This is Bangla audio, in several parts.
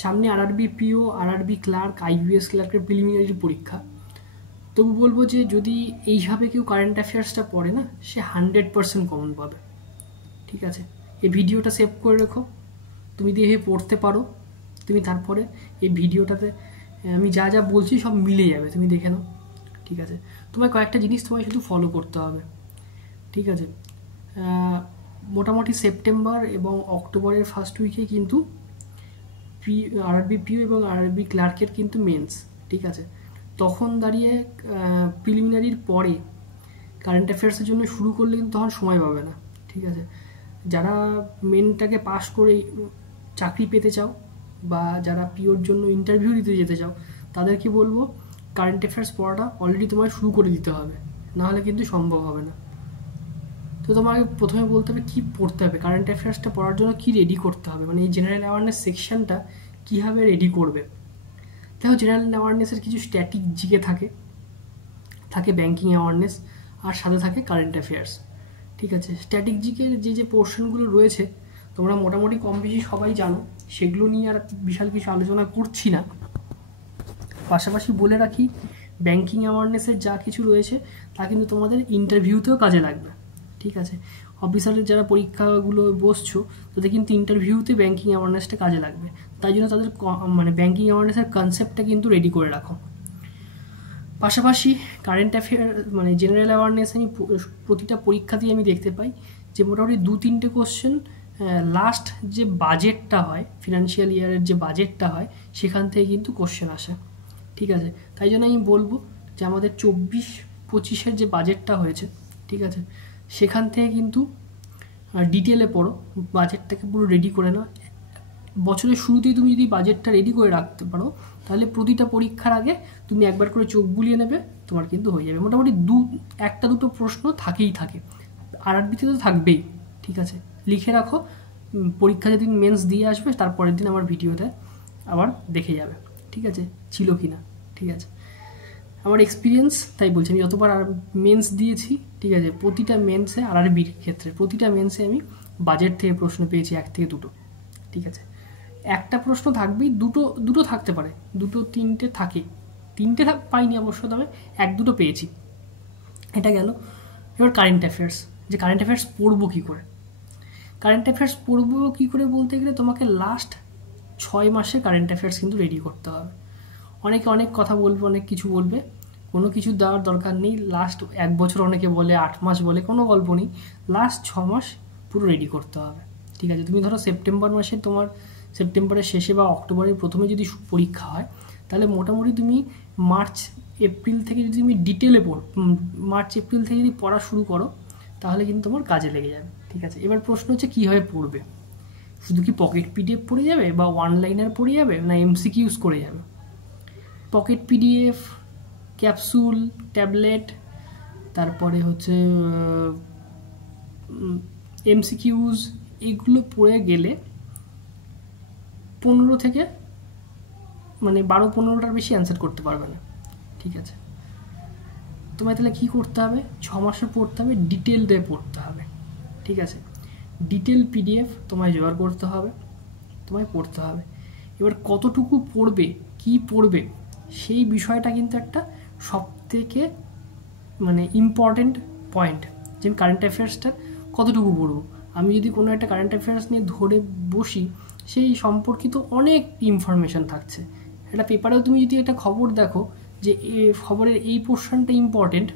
সামনে RRB PO, RRB clerk, IBPS ক্লার্কের প্রিলিমিনারি পরীক্ষা। তবু বলবো যে যদি এইভাবে কেউ কারেন্ট অ্যাফেয়ার্সটা পড়ে না, সে 100% কমন পাবে। ঠিক আছে, এই ভিডিওটা সেভ করে রেখো, তুমি যদি এভাবে পড়তে পারো, তুমি তারপরে এই ভিডিওটাতে আমি যা যা বলছি সব মিলে যাবে, তুমি দেখে নাও। ঠিক আছে, তোমায় কয়েকটা জিনিস তোমায় শুধু ফলো করতে হবে। ঠিক আছে, মোটামুটি সেপ্টেম্বর এবং অক্টোবরের ফার্স্ট উইকে কিন্তু আরআরবি পিও এবং আরআরবি ক্লার্কের কিন্তু মেন্স। ঠিক আছে, তখন দাঁড়িয়ে প্রিলিমিনারির পরে কারেন্ট অ্যাফেয়ার্সের জন্য শুরু করলে কিন্তু তখন সময় পাবে না। ঠিক আছে, যারা মেনটাকে পাস করে চাকরি পেতে চাও বা যারা পিওর জন্য ইন্টারভিউ দিতে যেতে চাও, তাদেরকে বলবো কারেন্ট অ্যাফেয়ার্স পড়াটা অলরেডি তোমায় শুরু করে দিতে হবে, নাহলে কিন্তু সম্ভব হবে না। তো তোমাকে প্রথমে বলতে হবে কী পড়তে হবে, কারেন্ট অ্যাফেয়ার্সটা পড়ার জন্য কী রেডি করতে হবে, মানে এই জেনারেল অ্যাওয়ারনেস সেকশনটা কীভাবে রেডি করবে। দেখো, জেনারেল অ্যাওয়ারনেসের কিছু স্ট্যাটিক জিকে থাকে ব্যাঙ্কিং অ্যাওয়ারনেস, আর সাথে থাকে কারেন্ট অ্যাফেয়ার্স। ঠিক আছে, স্ট্যাটিক জিকের যে পোর্শনগুলো রয়েছে তোমরা মোটামুটি কম বেশি সবাই জানো, সেগুলো নিয়ে আর বিশাল কিছু আলোচনা করছি না। পাশাপাশি বলে রাখি, ব্যাঙ্কিং অ্যাওয়ারনেসের যা কিছু রয়েছে তা কিন্তু তোমাদের ইন্টারভিউতেও কাজে লাগবে। ঠিক আছে, অফিসারের যারা পরীক্ষাগুলো বসছো তাদের কিন্তু ইন্টারভিউতে ব্যাঙ্কিং অ্যাওয়ারনেসটা কাজে লাগবে, তাই জন্য তাদের মানে ব্যাঙ্কিং অ্যাওয়ারনেসের কনসেপ্টটা কিন্তু রেডি করে রাখো। পাশাপাশি কারেন্ট অ্যাফেয়ার মানে জেনারেল অ্যাওয়ারনেস আমি প্রতিটা পরীক্ষাতেই আমি দেখতে পাই যে মোটামুটি 2-3টে কোশ্চেন লাস্ট যে বাজেটটা হয়, ফিনান্সিয়াল ইয়ারের যে বাজেটটা হয়, সেখান থেকে কিন্তু কোশ্চেন আসে। ঠিক আছে, তাই জন্য আমি বলবো যে আমাদের 24-25-এর যে বাজেটটা হয়েছে, ঠিক আছে, সেখান থেকে কিন্তু ডিটেলে পড়ো, বাজেটটাকে পুরো রেডি করে নাও। বছরের শুরুতেই তুমি যদি বাজেটটা রেডি করে রাখতে পারো, তাহলে প্রতিটা পরীক্ষার আগে তুমি একবার করে চোখ বুলিয়ে নেবে, তোমার কিন্তু হয়ে যাবে। মোটামুটি 1-2 প্রশ্ন থাকে, আরআরবিতে তো থাকবেই। ঠিক আছে, লিখে রাখো, পরীক্ষা যেদিন মেন্স দিয়ে আসবে তারপরের দিন আমার ভিডিওতে আবার দেখে যাবে। ঠিক আছে, ছিল কি না। ঠিক আছে, আমার এক্সপিরিয়েন্স তাই বলছি, আমি যতবার মেন্স দিয়েছি, ঠিক আছে, প্রতিটা মেন্সে আরআরবির ক্ষেত্রে প্রতিটা মেন্সে আমি বাজেট থেকে প্রশ্ন পেয়েছি 1 থেকে 2। ঠিক আছে, একটা প্রশ্ন থাকবেই, দুটো থাকতে পারে, 2-3টে থাকে, 3টে পাইনি অবশ্য, তবে 1-2 পেয়েছি। এটা গেল। এবার কারেন্ট অ্যাফেয়ার্স, যে কারেন্ট অ্যাফেয়ার্স পড়বো কী করে। কারেন্ট অ্যাফেয়ার্স পড়বো কী করে বলতে গেলে তোমাকে লাস্ট 6 মাসে কারেন্ট অ্যাফেয়ার্স কিন্তু রেডি করতে হবে। অনেকে অনেক কথা বলবে, অনেক কিছু বলবে, কোনো কিছু দেওয়ার দরকার নেই। লাস্ট 1 বছর অনেকে বলে, 8 মাস বলে, কোনো গল্প নেই। লাস্ট 6 মাস পুরো রেডি করতে হবে। ঠিক আছে, তুমি ধরো সেপ্টেম্বর মাসে তোমার সেপ্টেম্বরের শেষে বা অক্টোবরের প্রথমে যদি পরীক্ষা হয়, তাহলে মোটামুটি তুমি মার্চ এপ্রিল থেকে যদি তুমি ডিটেলে মার্চ এপ্রিল থেকে যদি পড়া শুরু করো, তাহলে কিন্তু তোমার কাজে লেগে যাবে। ঠিক আছে, এবার প্রশ্ন হচ্ছে কীভাবে পড়বে। শুধু কি পকেট পিডিএফ পড়ে যাবে বা ওয়ান লাইনার পড়ে যাবে, না এমসিকিউস করে যাবে। পকেট পিডিএফ, ক্যাপসুল, ট্যাবলেট, তারপরে হচ্ছে এমসিকিউজ, এগুলো পড়ে গেলে 15 থেকে মানে 12-15টার বেশি অ্যান্সার করতে পারবে না। ঠিক আছে, তোমায় তাহলে কী করতে হবে, 6 মাসে পড়তে হবে, ডিটেল দিয়ে পড়তে হবে। ঠিক আছে, ডিটেল পিডিএফ তোমায় জোগাড় করতে হবে, তোমায় পড়তে হবে। এবার কতটুকু পড়বে, কি পড়বে, সেই বিষয়টা কিন্তু একটা সবথেকে মানে ইম্পর্টেন্ট পয়েন্ট, যে কারেন্ট অ্যাফেয়ার্সটা কতটুকু পড়বো। আমি যদি কোনো একটা কারেন্ট অ্যাফেয়ার্স নিয়ে ধরে বসি, সেই সম্পর্কিত অনেক ইনফরমেশান থাকছে। একটা পেপারেও তুমি যদি একটা খবর দেখো যে খবরের এই পোর্শনটা ইম্পর্টেন্ট,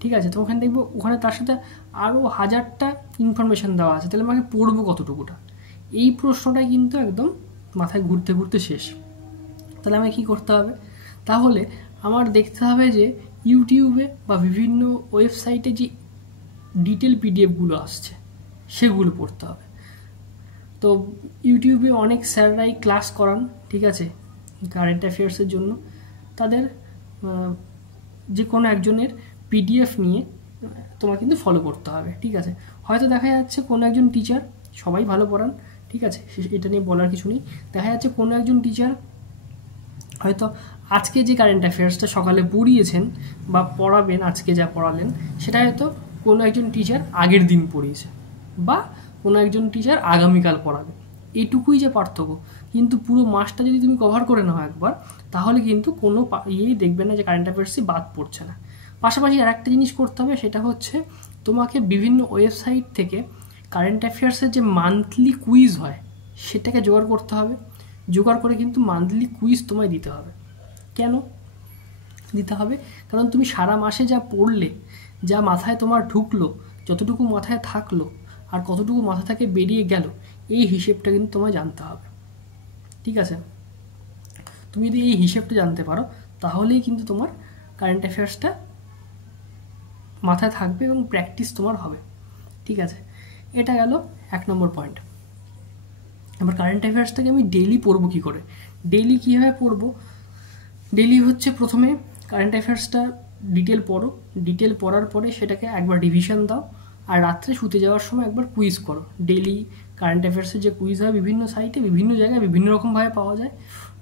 ঠিক আছে, তো ওখানে দেখবো ওখানে তার সাথে আরও 1000টা ইনফরমেশান দেওয়া আছে, তাহলে আমাকে পড়বো কতটুকুটা। এই প্রশ্নটাই কিন্তু একদম মাথায় ঘুরতে ঘুরতে শেষ। তাহলে আমাকে কী করতে হবে, তাহলে আমার দেখতে হবে যে ইউটিউবে বা বিভিন্ন ওয়েবসাইটে যে ডিটেল পিডিএফগুলো আসছে সেগুলো পড়তে হবে। তো ইউটিউবে অনেক স্যাররাই ক্লাস করান, ঠিক আছে, কারেন্ট অ্যাফেয়ার্সের জন্য। তাদের যে কোনো একজনের পিডিএফ নিয়ে তোমার কিন্তু ফলো করতে হবে। ঠিক আছে, হয়তো দেখা যাচ্ছে কোনো একজন টিচার, সবাই ভালো পড়ান, ঠিক আছে, এটা নিয়ে বলার কিছু নেই। দেখা যাচ্ছে কোনো একজন টিচার হয়তো আজকে যে কারেন্ট অ্যাফেয়ার্সটা সকালে পড়িয়েছেন বা পড়াবেন, আজকে যা পড়ালেন সেটা হয়তো কোনো একজন টিচার আগের দিন পড়িয়েছে, বা কোনো একজন টিচার আগামীকাল পড়াবে। এইটুকুই যে পার্থক্য, কিন্তু পুরো মাসটা যদি তুমি কভার করে নাও একবার, তাহলে কিন্তু কোনো ইয়েই দেখবে না যে কারেন্ট অ্যাফেয়ার্সই বাদ পড়ছে না। পাশাপাশি আর একটা জিনিস করতে হবে, সেটা হচ্ছে তোমাকে বিভিন্ন ওয়েবসাইট থেকে কারেন্ট অ্যাফেয়ার্সের যে মান্থলি কুইজ হয় সেটাকে জোগাড় করতে হবে। জোগাড় করে কিন্তু মান্থলি কুইজ তোমায় দিতে হবে। কেন দিতে হবে? কারণ তুমি সারা মাসে যা পড়লে, যা মাথায় তোমার ঢুকলো, যতটুকু মাথায় থাকলো আর কতটুকু মাথা থেকে বেরিয়ে গেল, এই হিসেবটা কিন্তু তোমায় জানতে হবে। ঠিক আছে? তুমি যদি এই হিসেবটা জানতে পারো, তাহলেই কিন্তু তোমার কারেন্ট অ্যাফেয়ার্সটা মাথায় থাকবে এবং প্র্যাকটিস তোমার হবে। ঠিক আছে? এটা গেল 1 নম্বর পয়েন্ট। এবার কারেন্ট অ্যাফেয়ার্সটাকে আমি ডেইলি পড়বো কী করে? ডেইলি কীভাবে পড়বো? ডেইলি হচ্ছে প্রথমে কারেন্ট অ্যাফেয়ার্সটা ডিটেল পড়ো, ডিটেল পড়ার পরে সেটাকে একবার রিভিশন দাও, আর রাত্রে শুতে যাওয়ার সময় একবার কুইজ করো। ডেইলি কারেন্ট অ্যাফেয়ার্সের যে কুইজ হয় বিভিন্ন সাইটে, বিভিন্ন জায়গায় বিভিন্ন রকমভাবে পাওয়া যায়,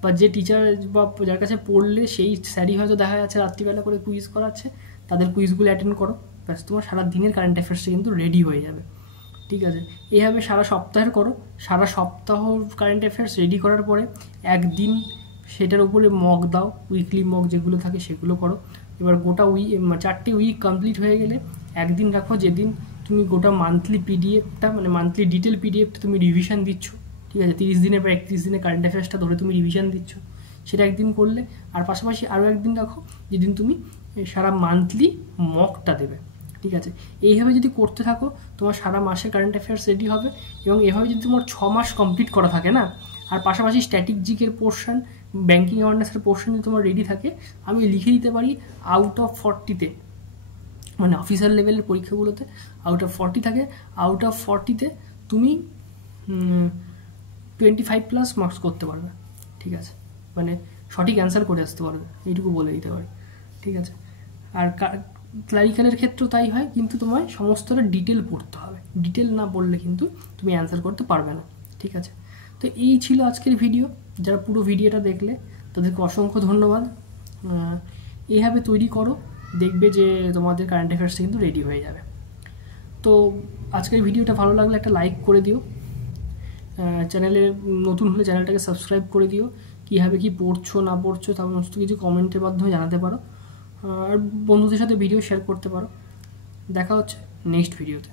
বা যে টিচার বা যার কাছে পড়লে সেই স্যারই হয়তো দেখা যাচ্ছে রাত্রিবেলা করে কুইজ করাচ্ছে, তাদের কুইজগুলো অ্যাটেন্ড করো, ব্যাস তোমার সারা দিনের কারেন্ট অ্যাফেয়ার্সটা কিন্তু রেডি হয়ে যাবে। ঠিক আছে? এইভাবে সারা সপ্তাহের করো। সারা সপ্তাহ কারেন্ট অ্যাফেয়ার্স রেডি করার পরে একদিন সেটার উপরে মক দাও, উইকলি মক যেগুলো থাকে সেগুলো করো। এবার গোটা 4টে উইক কমপ্লিট হয়ে গেলে একদিন রাখো যেদিন তুমি গোটা মান্থলি পিডিএফটা, মানে মান্থলি ডিটেল পিডিএফটা তুমি রিভিশন দিচ্ছ। ঠিক আছে? 30 দিনের বা 31 দিনের কারেন্ট অ্যাফেয়ার্সটা ধরে তুমি রিভিশন দিচ্ছ, সেটা একদিন করলে। আর পাশাপাশি আরও একদিন রাখো যেদিন তুমি সারা মান্থলি মকটা দেবে। ঠিক আছে? এইভাবে যদি করতে থাকো, তোমার সারা মাসে কারেন্ট অ্যাফেয়ার্স রেডি হবে। এবং এভাবে যদি তোমার 6 মাস কমপ্লিট করা থাকে না, আর পাশাপাশি স্ট্র্যাটেজিকের পোর্শন, ব্যাঙ্কিং অ্যাওয়ারনেসের পোর্শন যদি তোমার রেডি থাকে, আমি লিখে দিতে পারি আউট অফ 40-তে, মানে অফিসার লেভেলের পরীক্ষাগুলোতে আউট অফ 40 থাকে, আউট অফ 40-তে তুমি 25+ মার্কস করতে পারবে। ঠিক আছে? মানে সঠিক অ্যান্সার করে আসতে পারবে, এইটুকু বলে দিতে পারি। ঠিক আছে? আর ক্লারিক্যালের ক্ষেত্রেও তাই হয়, কিন্তু তোমায় সমস্তটা ডিটেল পড়তে হবে। ডিটেল না পড়লে কিন্তু তুমি অ্যান্সার করতে পারবে না। ঠিক আছে? তো এই ছিল আজকের ভিডিও। যারা পুরো ভিডিওটা দেখলে তাদেরকে অসংখ্য ধন্যবাদ। এইভাবে তৈরি করো, দেখবে যে তোমাদের কারেন্ট অ্যাফেয়ার্সটা কিন্তু রেডি হয়ে যাবে। তো আজকের ভিডিওটা ভালো লাগলে একটা লাইক করে দিও, চ্যানেলে নতুন হলে চ্যানেলটাকে সাবস্ক্রাইব করে দিও। কীভাবে কী পড়ছো না পড়ছো তা সমস্ত কিছু কমেন্টের মাধ্যমে জানাতে পারো, আর বন্ধুদের সাথে ভিডিও শেয়ার করতে পারো। দেখা হচ্ছে নেক্সট ভিডিওতে।